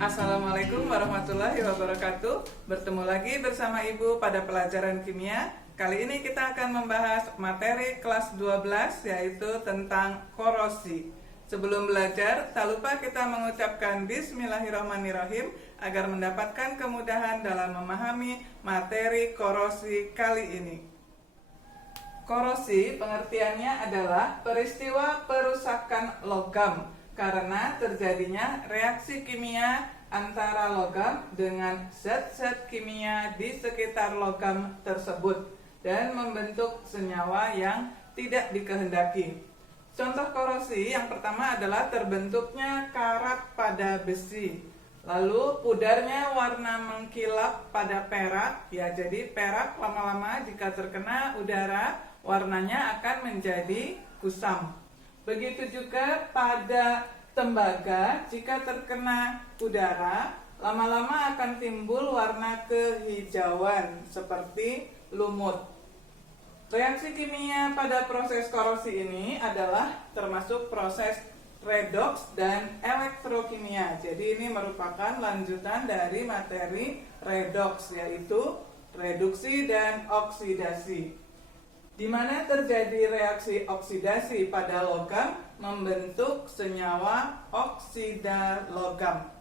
Assalamualaikum warahmatullahi wabarakatuh. Bertemu lagi bersama Ibu pada pelajaran kimia. Kali ini kita akan membahas materi kelas 12 yaitu tentang korosi. Sebelum belajar, tak lupa kita mengucapkan Bismillahirrahmanirrahim agar mendapatkan kemudahan dalam memahami materi korosi kali ini. Korosi pengertiannya adalah peristiwa perusakan logam karena terjadinya reaksi kimia antara logam dengan zat-zat kimia di sekitar logam tersebut dan membentuk senyawa yang tidak dikehendaki. Contoh korosi yang pertama adalah terbentuknya karat pada besi, lalu pudarnya warna mengkilap pada perak. Ya, jadi perak lama-lama jika terkena udara warnanya akan menjadi kusam. Begitu juga pada tembaga, jika terkena udara, lama-lama akan timbul warna kehijauan seperti lumut. Reaksi kimia pada proses korosi ini adalah termasuk proses redoks dan elektrokimia. Jadi ini merupakan lanjutan dari materi redoks, yaitu reduksi dan oksidasi, di mana terjadi reaksi oksidasi pada logam membentuk senyawa oksida logam.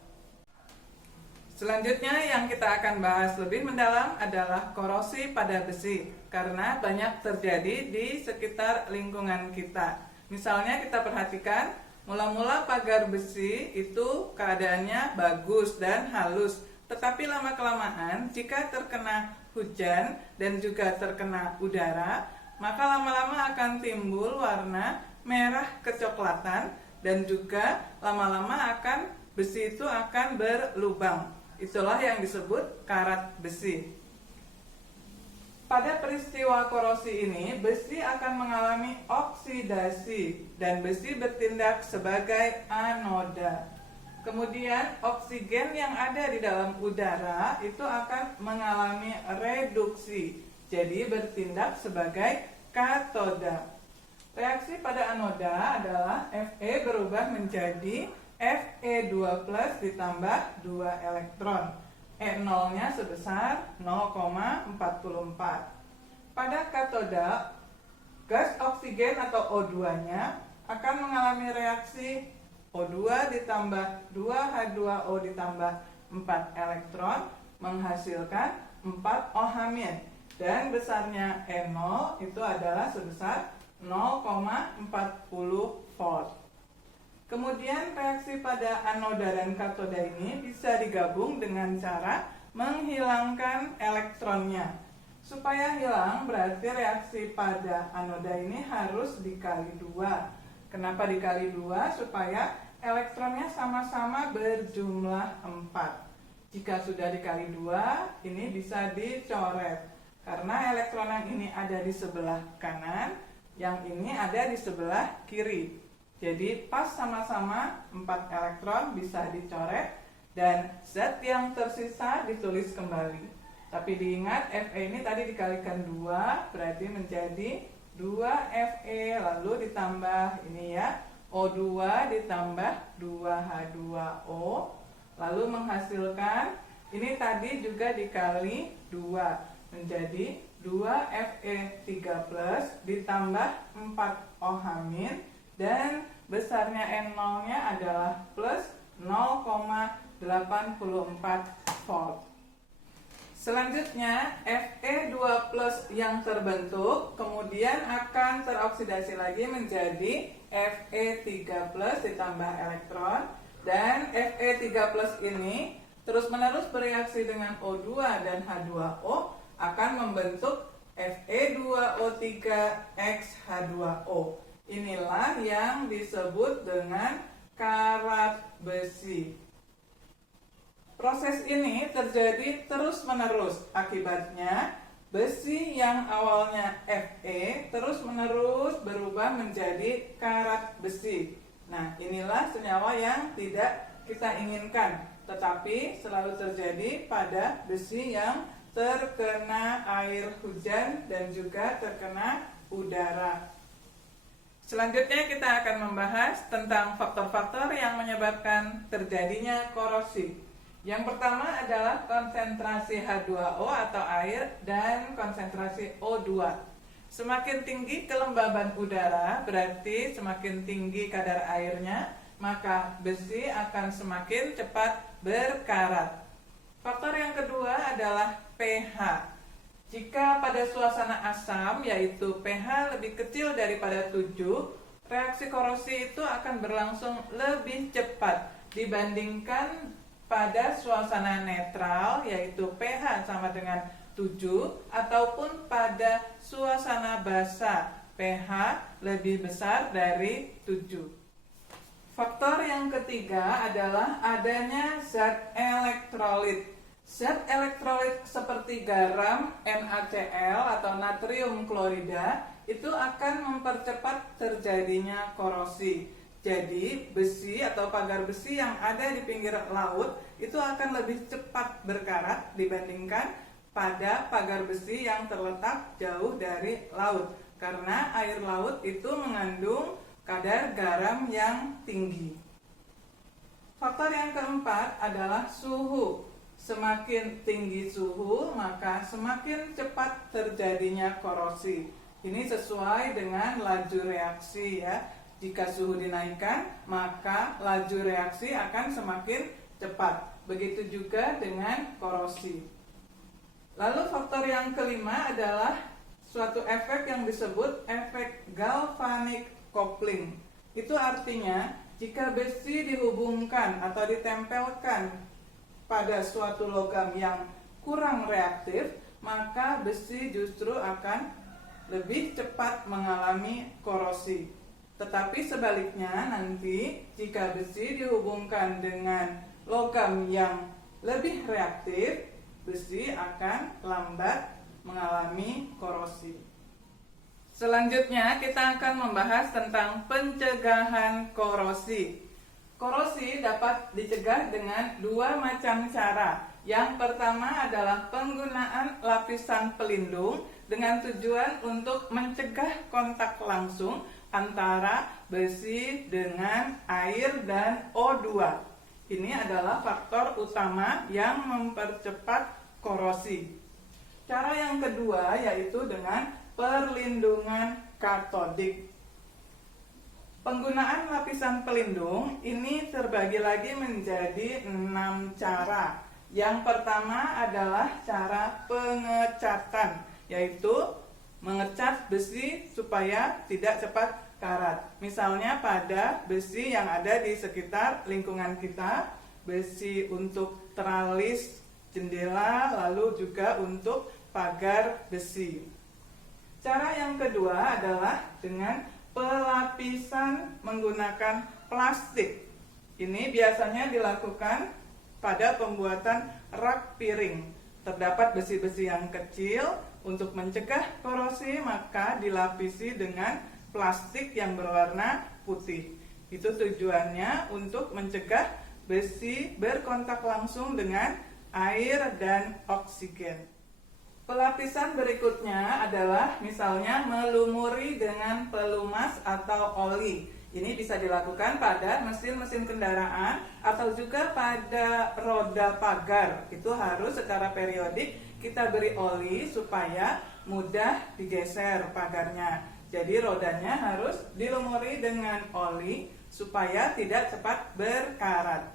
Selanjutnya yang kita akan bahas lebih mendalam adalah korosi pada besi, karena banyak terjadi di sekitar lingkungan kita. Misalnya kita perhatikan, mula-mula pagar besi itu keadaannya bagus dan halus, tetapi lama-kelamaan jika terkena hujan dan juga terkena udara, maka lama-lama akan timbul warna merah kecoklatan dan juga lama-lama akan besi itu akan berlubang. Itulah yang disebut karat besi. Pada peristiwa korosi ini, besi akan mengalami oksidasi dan besi bertindak sebagai anoda. Kemudian oksigen yang ada di dalam udara itu akan mengalami reduksi, jadi bertindak sebagai katoda. Reaksi pada anoda adalah Fe berubah menjadi Fe2+ ditambah 2 elektron. E0-nya sebesar 0,44. Pada katoda, gas oksigen atau O2-nya akan mengalami reaksi O2 ditambah 2H2O ditambah 4 elektron menghasilkan 4 OH-. Dan besarnya E0 itu adalah sebesar 0,40 volt. Kemudian reaksi pada anoda dan katoda ini bisa digabung dengan cara menghilangkan elektronnya. Supaya hilang berarti reaksi pada anoda ini harus dikali 2. Kenapa dikali 2? Supaya elektronnya sama-sama berjumlah 4. Jika sudah dikali 2, ini bisa dicoret. Karena elektron yang ini ada di sebelah kanan, yang ini ada di sebelah kiri. Jadi pas sama-sama 4 elektron bisa dicoret dan zat yang tersisa ditulis kembali. Tapi diingat Fe ini tadi dikalikan 2 berarti menjadi 2Fe lalu ditambah ini ya O2 ditambah 2H2O lalu menghasilkan ini tadi juga dikali 2 menjadi 2Fe3+ ditambah 4 OH- dan besarnya N0-nya adalah plus 0,84 volt. Selanjutnya Fe2+ yang terbentuk kemudian akan teroksidasi lagi menjadi Fe3+ ditambah elektron, dan Fe3+ ini terus-menerus bereaksi dengan O2 dan H2O akan membentuk Fe2O3X H2O. Inilah yang disebut dengan karat besi. Proses ini terjadi terus-menerus. Akibatnya besi yang awalnya Fe terus-menerus berubah menjadi karat besi. Nah, inilah senyawa yang tidak kita inginkan, tetapi selalu terjadi pada besi yang terkena air hujan dan juga terkena udara. Selanjutnya kita akan membahas tentang faktor-faktor yang menyebabkan terjadinya korosi. Yang pertama adalah konsentrasi H2O atau air dan konsentrasi O2. Semakin tinggi kelembaban udara, berarti semakin tinggi kadar airnya, maka besi akan semakin cepat berkarat. Faktor yang kedua adalah pH. Jika pada suasana asam, yaitu pH lebih kecil daripada 7, reaksi korosi itu akan berlangsung lebih cepat dibandingkan pada suasana netral, yaitu pH sama dengan 7, ataupun pada suasana basa, pH lebih besar dari 7. Faktor yang ketiga adalah adanya zat elektrolit. Zat elektrolit seperti garam, NaCl atau natrium klorida itu akan mempercepat terjadinya korosi. Jadi besi atau pagar besi yang ada di pinggir laut itu akan lebih cepat berkarat dibandingkan pada pagar besi yang terletak jauh dari laut. Karena air laut itu mengandung kadar garam yang tinggi. Faktor yang keempat adalah suhu. Semakin tinggi suhu, maka semakin cepat terjadinya korosi. Ini sesuai dengan laju reaksi ya. Jika suhu dinaikkan, maka laju reaksi akan semakin cepat. Begitu juga dengan korosi. Lalu faktor yang kelima adalah suatu efek yang disebut efek galvanic coupling. Itu artinya jika besi dihubungkan atau ditempelkan pada suatu logam yang kurang reaktif, maka besi justru akan lebih cepat mengalami korosi. Tetapi sebaliknya nanti jika besi dihubungkan dengan logam yang lebih reaktif, besi akan lambat mengalami korosi. Selanjutnya kita akan membahas tentang pencegahan korosi. Korosi dapat dicegah dengan dua macam cara. Yang pertama adalah penggunaan lapisan pelindung dengan tujuan untuk mencegah kontak langsung antara besi dengan air dan O2. Ini adalah faktor utama yang mempercepat korosi. Cara yang kedua yaitu dengan perlindungan katodik. Penggunaan lapisan pelindung ini terbagi lagi menjadi 6 cara. Yang pertama adalah cara pengecatan, yaitu mengecat besi supaya tidak cepat karat. Misalnya pada besi yang ada di sekitar lingkungan kita, besi untuk teralis jendela, lalu juga untuk pagar besi. Cara yang kedua adalah dengan pelapisan menggunakan plastik. Ini biasanya dilakukan pada pembuatan rak piring. Terdapat besi-besi yang kecil, untuk mencegah korosi maka dilapisi dengan plastik yang berwarna putih. Itu tujuannya untuk mencegah besi berkontak langsung dengan air dan oksigen. Pelapisan berikutnya adalah misalnya melumuri dengan pelumas atau oli. Ini bisa dilakukan pada mesin-mesin kendaraan atau juga pada roda pagar. Itu harus secara periodik kita beri oli supaya mudah digeser pagarnya. Jadi rodanya harus dilumuri dengan oli supaya tidak cepat berkarat.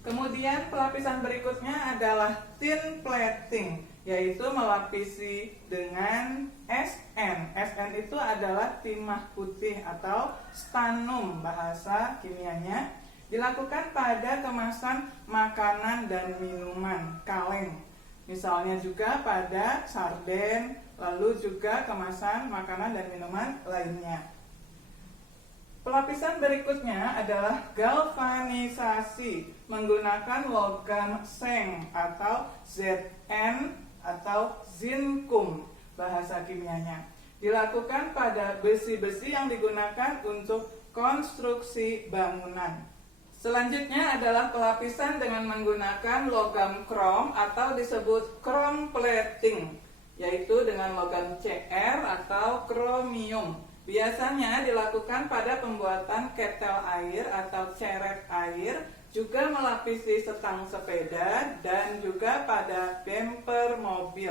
Kemudian pelapisan berikutnya adalah tin plating, yaitu melapisi dengan SN. SN itu adalah timah putih atau stannum bahasa kimianya. Dilakukan pada kemasan makanan dan minuman, kaleng. Misalnya juga pada sarden, lalu juga kemasan makanan dan minuman lainnya. Pelapisan berikutnya adalah galvanisasi menggunakan logam seng atau Zn atau zinkum bahasa kimianya. Dilakukan pada besi-besi yang digunakan untuk konstruksi bangunan. Selanjutnya adalah pelapisan dengan menggunakan logam krom atau disebut chrome plating, yaitu dengan logam Cr atau kromium. Biasanya dilakukan pada pembuatan ketel air atau ceret air, juga melapisi setang sepeda, dan juga pada bemper mobil.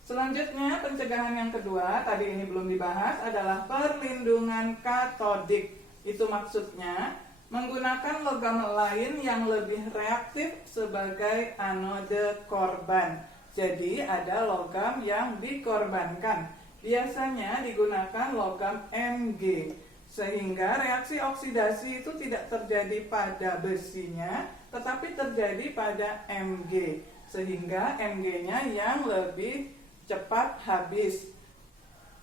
Selanjutnya, pencegahan yang kedua, tadi ini belum dibahas, adalah perlindungan katodik. Itu maksudnya menggunakan logam lain yang lebih reaktif sebagai anode korban. Jadi ada logam yang dikorbankan. Biasanya digunakan logam Mg, sehingga reaksi oksidasi itu tidak terjadi pada besinya, tetapi terjadi pada Mg, sehingga Mg-nya yang lebih cepat habis.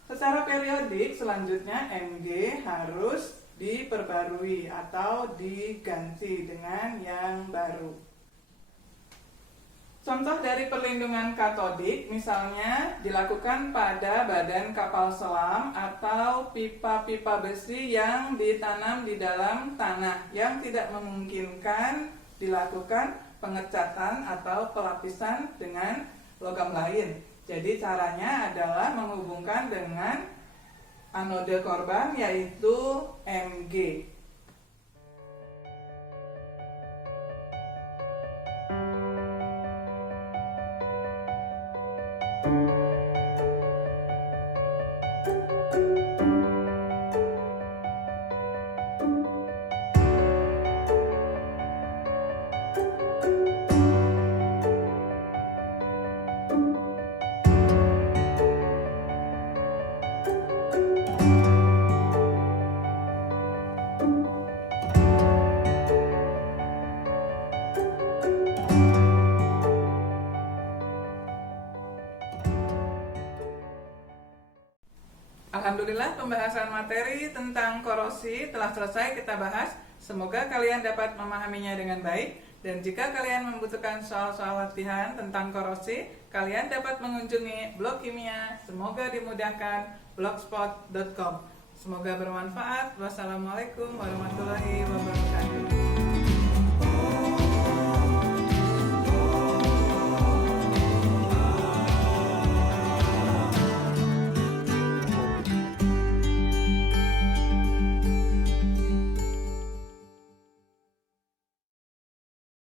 Secara periodik, selanjutnya Mg harus diperbarui atau diganti dengan yang baru. Contoh dari perlindungan katodik misalnya dilakukan pada badan kapal selam atau pipa-pipa besi yang ditanam di dalam tanah yang tidak memungkinkan dilakukan pengecatan atau pelapisan dengan logam lain. Jadi caranya adalah menghubungkan dengan anode korban yaitu Mg. Alhamdulillah, pembahasan materi tentang korosi telah selesai kita bahas. Semoga kalian dapat memahaminya dengan baik. Dan jika kalian membutuhkan soal-soal latihan tentang korosi, kalian dapat mengunjungi blog kimia. Semoga dimudahkan blogspot.com. Semoga bermanfaat. Wassalamualaikum warahmatullahi wabarakatuh.